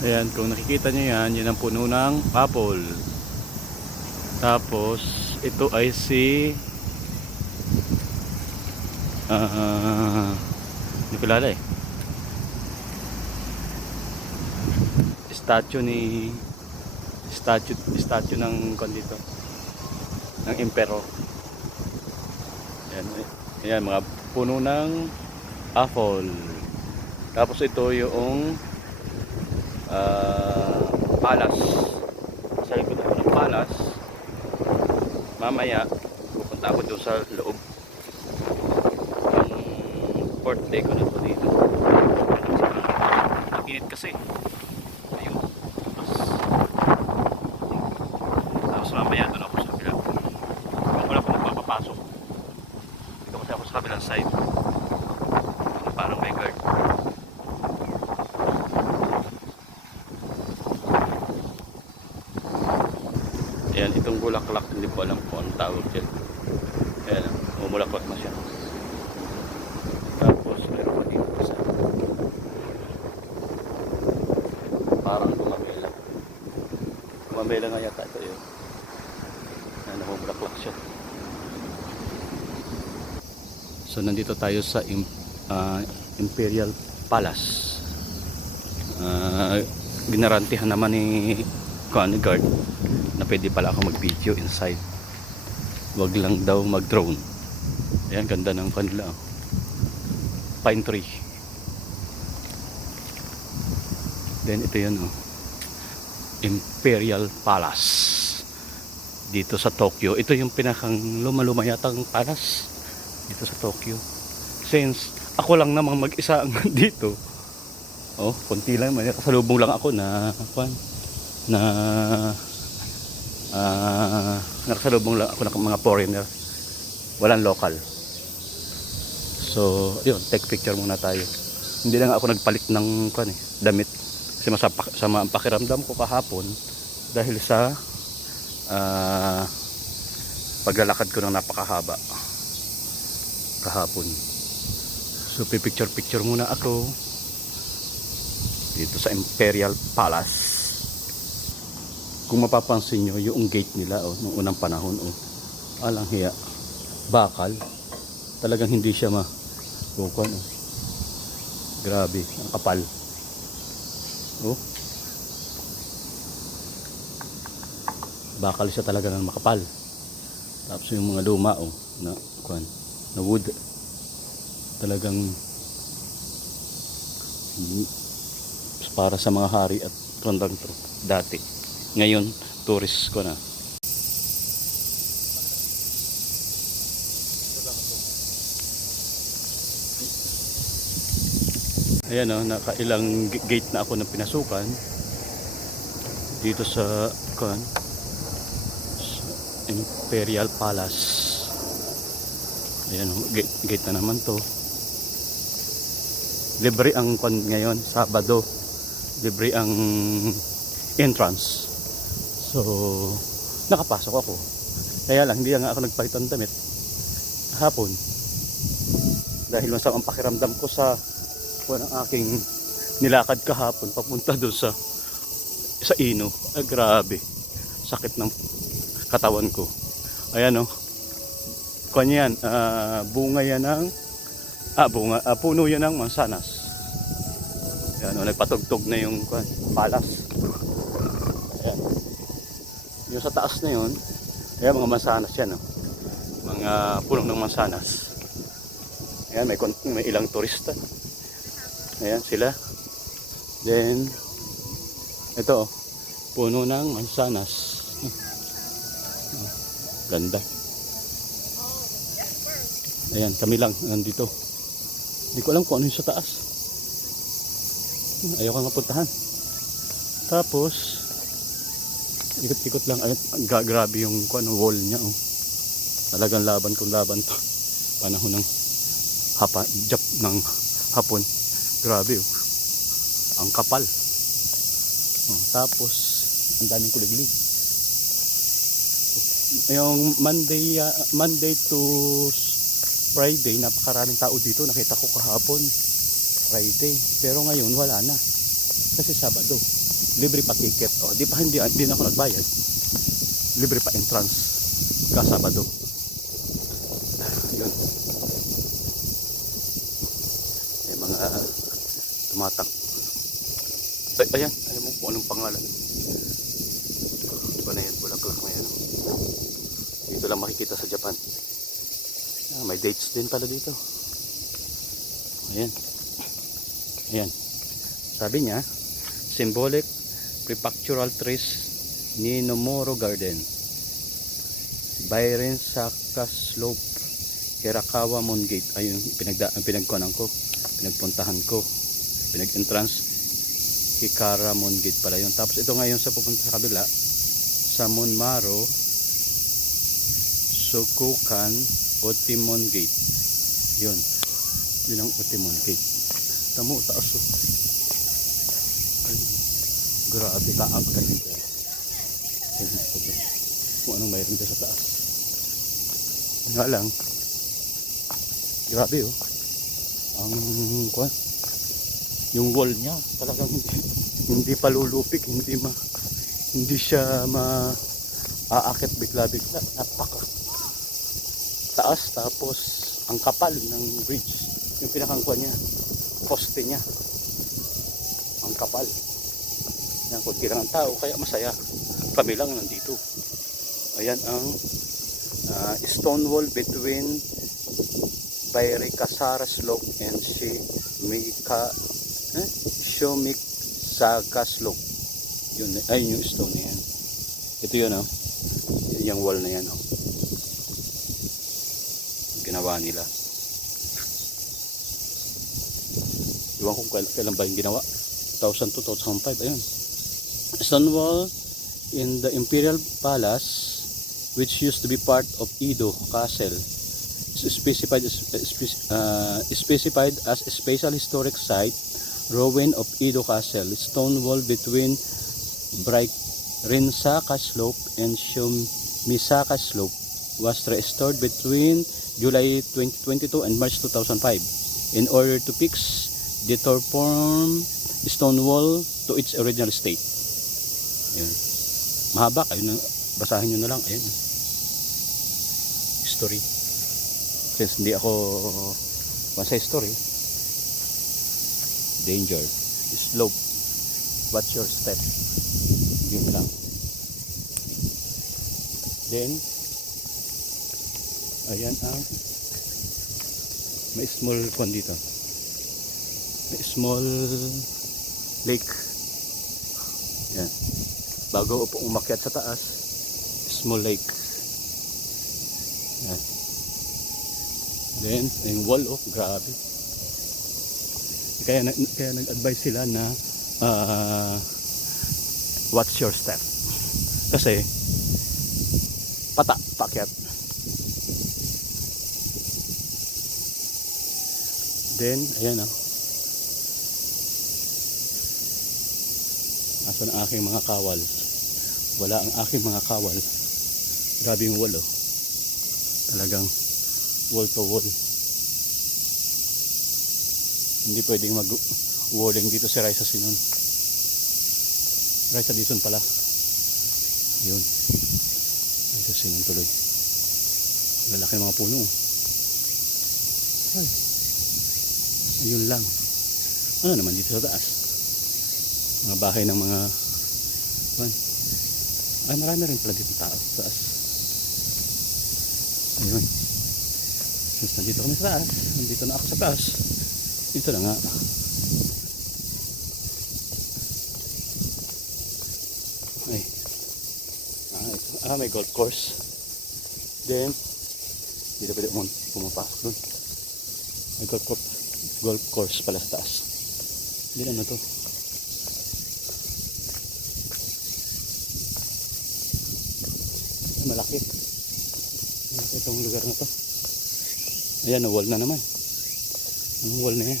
Ayan, kung nakikita nyo yan, yun ang puno ng apple. Tapos ito ay si hindi ko kilala eh. Statue ng dito, ng emperor. Ayan, ayan mga puno ng apple. Tapos ito yung palace. Sa likod ako ng palace. Mamaya pupunta ako doon sa loob. Ang birthday ko na to dito. Ang init kasi. Ayun. Tapos mamaya doon ako sa kabila. Wala ko magpapapasok. Dito kasi ako sa kabilang side. Parang may guard. Ayan, itong bulaklak, hindi ko alam kung anong tawag dyan. Ayan, umulaklak na siya. Tapos, meron pa dito isa. Parang gumamela. Gumamela nga yata ito yun. Ayan, umulaklak siya. So, nandito tayo sa Imperial Palace. Ginarantihan naman ni guard na pwede pala ako mag-video inside. Wag lang daw mag-drone. Ayan, ganda ng kanila. Pine tree. Then ito yun, Imperial Palace dito sa Tokyo. Ito yung pinakang luma-luma yatang palace dito sa Tokyo. Since ako lang namang mag-isa dito, konti lang, may kasalubong lang ako na nakasalubong lang ako ng mga foreigner, walang local. So yun, take picture muna tayo. Hindi lang ako nagpalit ng damit kasi masama ang pakiramdam ko kahapon dahil sa paglalakad ko ng napakahaba kahapon. So picture muna ako dito sa Imperial Palace. Kung mapapansin nyo, yung gate nila nung unang panahon, alang hiya, bakal, talagang hindi siya mabukan. Grabe, ang kapal. Bakal siya talaga ng makapal. Tapos yung mga luma na wood, talagang para sa mga hari at rondang dati. Ngayon, tourist ko na. Ayan, nakailang gate na ako na pinasukan dito sa Imperial Palace. Ayan, gate na naman to. Libre ang ngayon, Sabado. Libre ang entrance. So, nakapasok ako. Kaya lang, hindi nga ako nagpalit ng damit hapon. Dahil masama ang pakiramdam ko sa ng aking nilakad kahapon papunta doon sa Ino. Grabe. Sakit ng katawan ko. Ayan yan, bunga yan ng puno yan ng mansanas. Ayan nagpatugtog na yung palas. Ayan. Yung sa taas na yun, ayan, mga mansanas yan, mga punong ng mansanas. Ayan, may ilang turista. Ayan sila. Then ito, puno ng mansanas. Ganda. Ayan, kami lang nandito. Hindi ko alam kung ano yung sa taas. Ayaw ka nga puntahan. Tapos ikot-ikot lang. Grabe yung wall niya. Talagang laban kung laban to. Panahon ng hapon. Grabe ang kapal. Tapos ang daming kuliglig. Yung Monday to Friday, napakaraming tao dito. Nakita ko kahapon Friday, pero ngayon wala na kasi Sabado. libre pa ticket. O, di pa hindi na ako nagbayad. Libre pa entrance kasabado. Yun. May mga tumatak. Ay, ayan, alam mo kung anong pangalan. Iba na yan, bulaklak na yan. Dito lang makikita sa Japan. May dates din pala dito. Ayan. Ayan. Sabi niya, symbolic prefectural trees ni Nomoro Garden. Byron Saka Slope, Hirakawa Moon Gate. Ayun, pinagkuhanan ko. Pinagpuntahan ko. Pinag-entrance. Hikara Moon Gate pala yun. Tapos ito ngayon sa pupunta sa kabila, sa Monmaro, Sukukan, Otimon Gate. Yun. Yun ang Otimon Gate. Tamo, taas o. Ay, grabe, taas ka dito. Kung anong mayroon dyan sa taas. Nga lang, grabe o. Ang, yung wall niya, talagang hindi palulupik, hindi siya aakit bigla-bigla. Napaka taas, tapos ang kapal ng bridge, yung pinakangkuan niya, poste niya, ang kapal. Yan, kung kailangan tao, kaya masaya. Kami lang nandito. Ayan ang stone wall between Bairikasara Slope and Shomiksaga Slope. Yun, ay yung stone na yan. Ito yun, oh. Yun yung wall na yan, oh. Ginawa nila. Iwan ko kailan ba yung ginawa. 2002, 2005. Ayun. Stone wall in the Imperial Palace, which used to be part of Edo Castle, is specified as a special historic site, ruin of Edo Castle. Stone wall between Rinsaka Slope and Shomisaka Slope was restored between July 2022 and March 2005 in order to fix the torn stone wall to its original state. Ayun. Mahaba, ayun, basahin nyo na lang. Ayun. History. Since hindi ako sa history, danger, slope, watch your step. Yun lang. Then ayan ang may small pond dito, may small lake. Yan, bago umakyat sa taas, small lake. Yan. Then yung wall, oh, grabe. Kaya nag-advise sila na watch your step, kasi paakyat. Then, ayan o. Asan ang aking mga kawal? Wala ang aking mga kawal. Grabe yung wall o. Talagang wall to wall. Hindi pwedeng mag-walling dito si Raisa Sinon. Raisa Dison pala. Yun. Raisa Sinon tuloy. Lalaki ng mga puno. Ay. Ayun lang. Ano naman dito sa taas? Mga bahay ng mga ay, marami rin pala dito tao sa taas. Ayun. Since nandito kami sa taas, nandito na ako sa taas, dito na nga. Ay. Ito. May golf course. Then dito pwede pumapasok dun. May golf course pala sa taas. Hindi ano to. Ay, malaki. Itong lugar na to. Ayan, wall na naman. Ang wall na yan.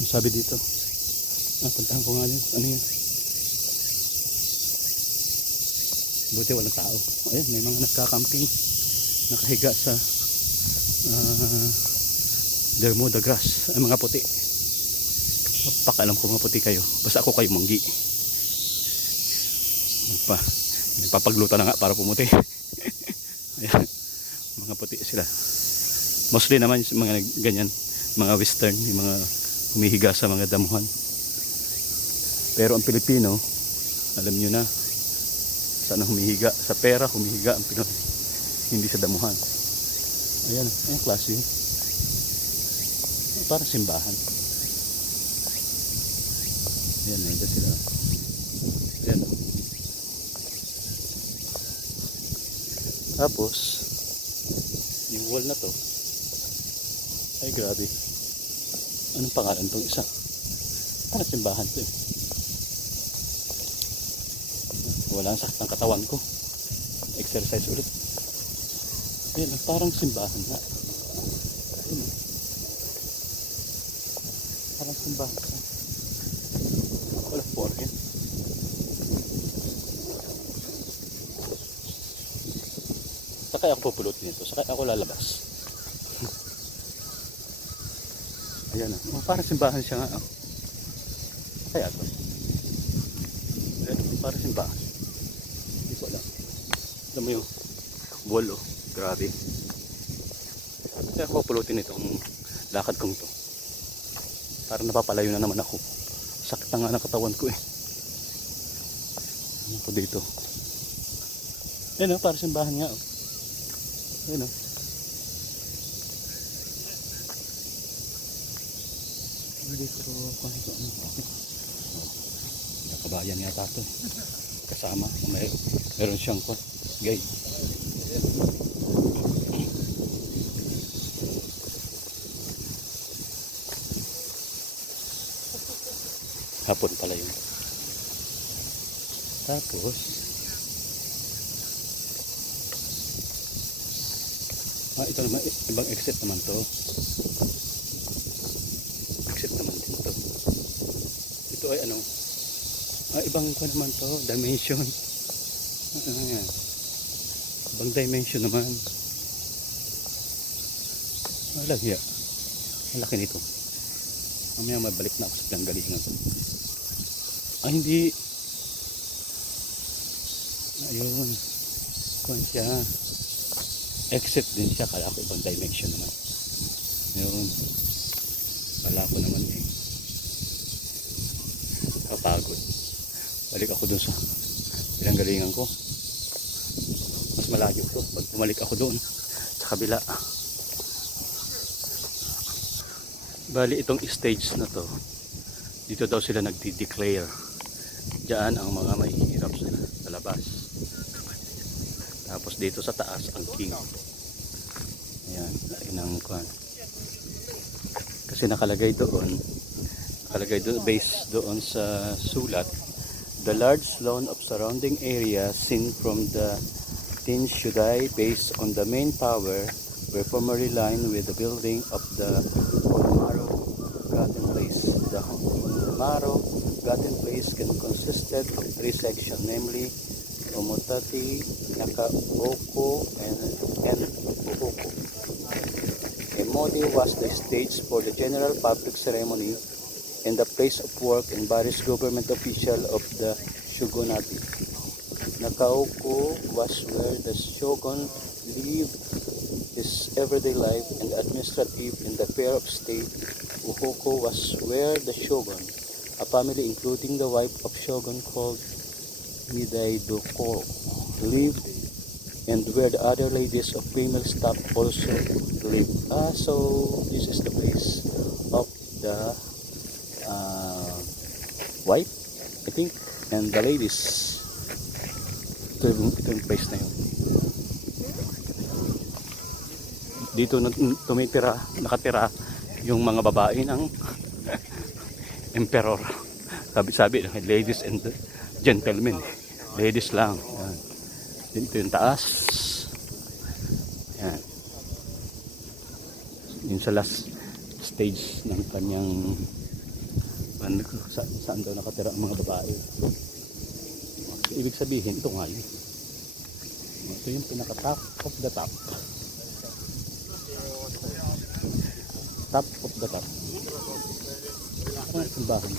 Ang sabi dito. Puntahan ko nga yun. Ano yan? Buti walang tao. Ayan, may mga nagkakamping. Nakahiga sa Bermuda grass, ay mga puti. Pakalam ko mga puti kayo. Basta ako kayo munggi. Nagpapagluto na nga para pumuti. Ayan, mga puti sila. Mostly naman yung mga ganyan, mga western, yung mga humihiga sa mga damuhan. Pero ang Pilipino, alam nyo na, saan humihiga? Sa pera humihiga ang Pinoy, hindi sa damuhan. Ayan, ang klase yun. Para simbahan. Ayan, nandiyan sila. Ayan. Tapos, yung wall na to, ay grabe. Anong pangalan tong isa? Para simbahan to eh. Wala ang sakit ng katawan ko. Exercise ulit. Ayan, parang simbahan na. Ayan, parang simbahan na. Wala porke. Sakay ako pupulutin nito. Sakay ako lalabas. Ayan o. Parang simbahan siya nga. Kaya ito. Ayan, parang simbahan. Hindi ko alam. Alam mo yung wall o. Grabe. Kaya ako pupulutin itong lakad kong to. Parang napapalayo na naman ako. Sakit na nga ng katawan ko eh. Ano ko dito? Ayan o. Parang simbahan nga o. Ayan o. Hindi ko kabayan yata ito kasama meron siyang guide. Hapon pala yun. Tapos ito naman ibang exit naman to. Ito ay ano, ibang ko naman to, dimension. Ayan. Ibang dimension naman. Malaki ya. Malaki nito. Mamaya mabalik na ako sa pinanggalingan. Hindi. Ayun. Kuwan siya. Exit din siya. Kala ko ibang dimension naman. Ayun. Kala ko naman eh. Kapagod. Balik ako dun sa pinanggalingan ko. Mas malayo to pag bumalik ako doon sa kabila. Bali itong stage na to, dito daw sila nagdi-declare. Diyan ang mga mahihirap sa labas. Tapos dito sa taas ang king. Ayan, lain ang kuwan. Kasi nakalagay doon based doon sa sulat, the large lawn of surrounding area seen from the Tin Shuday based on the main tower were formerly lined with the building of the Maro Garden Place. The Maro Garden Place consisted of three sections, namely Omotati, Nakaoko, and Uhoko. Emodi was the stage for the general public ceremony and the place of work and various government officials of the shogunate. Nakaoko was where the shogun lived his everyday life and administrative in the affair of state. Uhoko was where the shogun, a family including the wife of shogun called Midaidokoro, lived, and where the other ladies of female staff also lived. So this is the place of the wife, I think, and the ladies. Ito yung place na yun. Dito nakatira yung mga babae ng emperor. Sabi, ladies and gentlemen. Ladies lang. Yan. Dito yung taas. Yan. Yung sa last stage ng kanyang saan daw nakatira ang mga babae. Ibig sabihin, ito nga yun. Ito yung pinaka top of the top. Top of the top. Ano ang simbahan?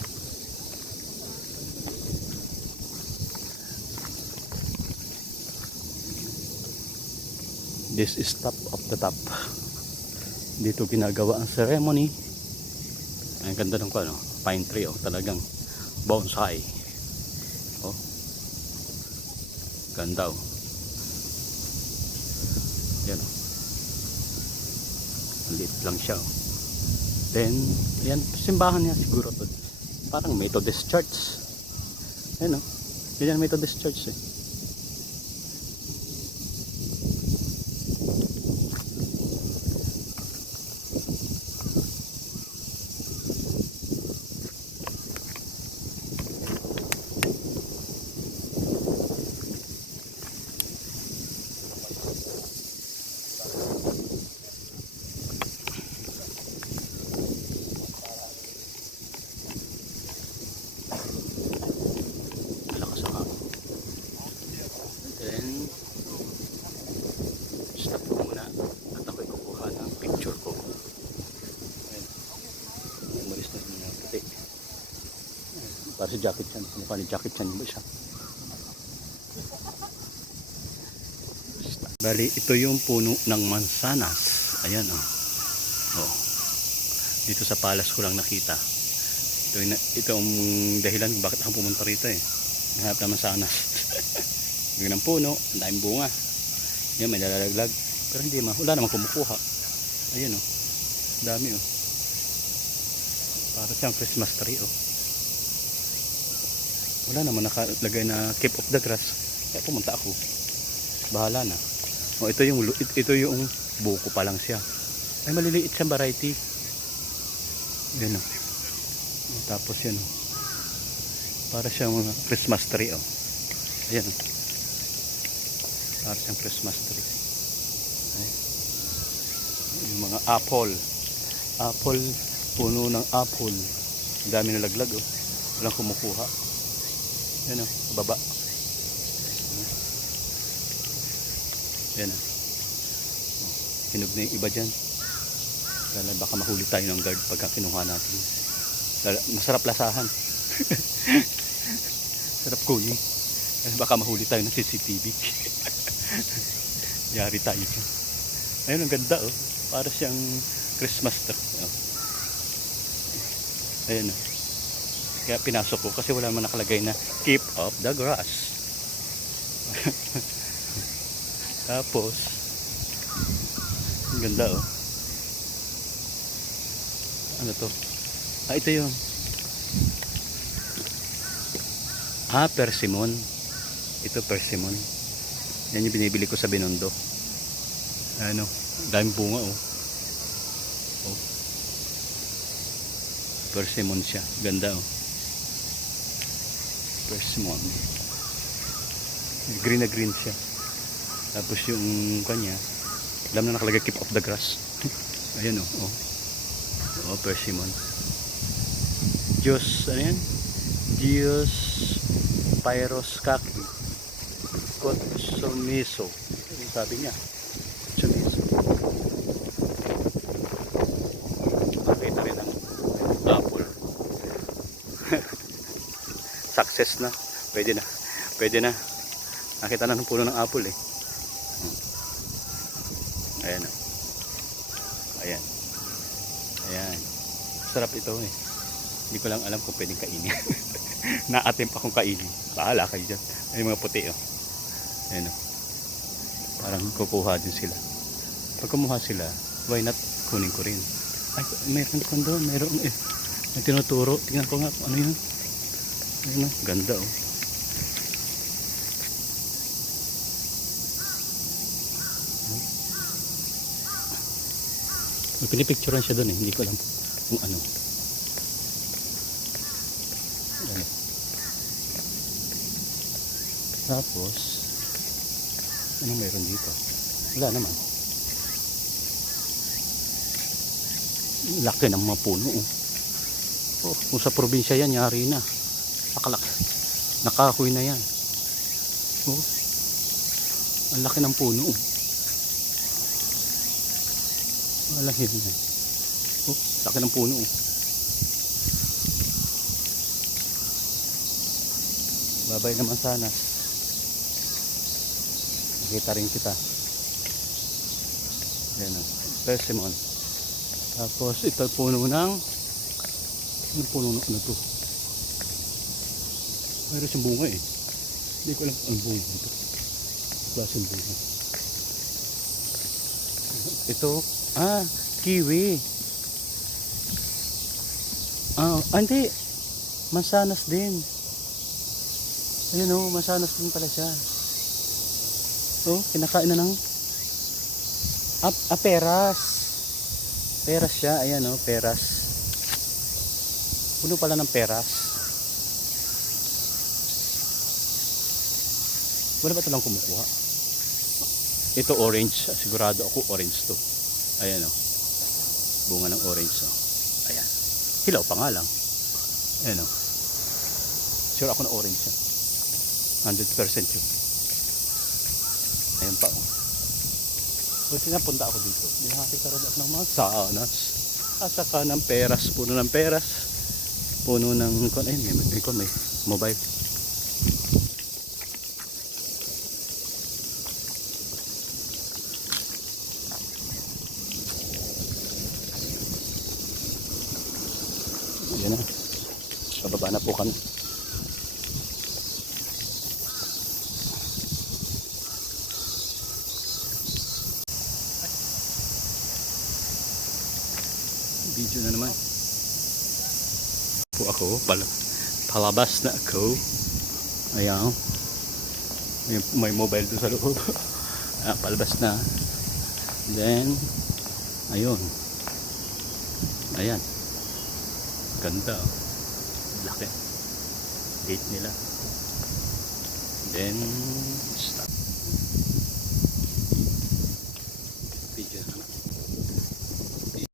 This is top of the top. Dito ginagawa ang ceremony. Ang ganda ng ano, pine tree, oh, talagang bonsai. Oh. Ganda, oh. Yan, oh. Liit lang siya, oh. Then, yan, simbahan niya siguro to. Parang Methodist Church. Yan, oh. Yan Methodist Church, eh. Malakas ang hangin. Then, stop ko muna at ako'y kukuha ng picture ko. Ayan. Umalis na yung mga puti. Para si Jackie Chan. Mukha ni Jackie Chan ba siya? Bali, ito yung puno ng mansanas. Ayan, oh. Oh. Dito sa palas ko lang nakita. Ito ang dahilan kung bakit ako pumunta rito, eh. Nahanap ng mansanas. Yung ng puno, ang daming bunga. Yan, may nalalaglag. Pero hindi wala namang kumukuha. Ayan, oh. Dami, oh. Para siyang Christmas tree, oh. Wala naman nakalagay na keep of the grass. Kaya pumunta ako. Bahala na. Oh, ito yung buko pa lang siya. Ay, maliliit siyang variety. Yan, oh. Tapos yan, oh. Para siyang Christmas tree, oh. Ayan, oh. Para siyang Christmas tree. Ay. Yung mga apple. Apple, puno ng apple. Ang dami nalaglag, oh. Walang kumukuha. Yan, oh, sa baba. Yan, oh. Hinog na yung iba dyan. Lala, baka mahuli tayo ng guard pagka kinuha natin. Lala, masarap lasahan. Sarap kunin. Baka mahuli tayo ng CCTV. Yari tayo dyan. Ayun, ang ganda, oh. Para siyang Christmas tree, oh. Ayun, oh. Kaya pinasok ko kasi wala man nakalagay na keep of the grass. Tapos ang ganda, oh. Ano to? Ah, ito yung persimmon. Ito persimmon. Yan yung binibili ko sa Binondo. Ano, daming bunga, oh. Oh. Persimmon siya. Ganda, oh. Persimmon. Green na green siya. Tapos yung kanya, alam na nakalagay keep of the grass. Ayan, oh. Oh. Oh, persimmon. Diyos, ano yan? Diyos Pyroskaki Kotsumiso. Yung sabi niya. Kotsumiso. Makita rin ang apple. Success na. Pwede na. Pwede na. Nakita na ng puno ng apple, eh. Ayan, oh. Ayan. Ayan. Sarap ito, eh. Hindi ko lang alam kung pwedeng kainin. Na-attempt akong kainin. Bahala kayo dyan. Ay, mga puti, oh. Ayan, oh. Parang kukuha din sila. Pag kumuha sila, why not kunin ko rin? Ay, meron ko doon. Meron, eh. May tinuturo. Tingnan ko nga kung ano yun. Ayan, oh. Ganda, oh. Pinipicturean siya doon, eh. Hindi ko alam kung ano. Ayan. Tapos anong meron dito? Wala naman. Laki ng mga puno, oh. Oh, kung sa probinsya yan, yari na. Nakahoy na yan. Oh. Ang laki ng puno, oh. Wala yun, eh. Oh, laki ng puno. Oh. Babay naman sana. Nakita rin kita. Ayan o. Persimmon. Tapos ito puno ng... Anong puno na ano to? Mayroon siyang bunga eh. Hindi ko alam ang bunga ito. Klaseng bunga. Ito. Kiwi. Hindi. Mansanas din. Ayan o, mansanas din pala siya. Oh, kinakain na ng peras. Peras siya, ayan o, peras. Puno pala ng peras. Wala ba ito lang kumukuha? Ito orange, sigurado ako orange to. Ayan o, bunga ng orange o. Ayan, hilaw pa nga lang. Ayan o, sure ako na orange siya. 100% yun. Ayan pa o. Kasi napunta ako dito. Nakakita rin ako ng mga sanas. At saka ng peras. Puno ng peras. Puno ng... Ayun, may mobile. Ayan na. Bababa na po kami. Video na naman po ako palabas na ako. Ayan, may mobile doon sa loob. Palabas na, then ayun, ayan, ganda, laki gate nila, then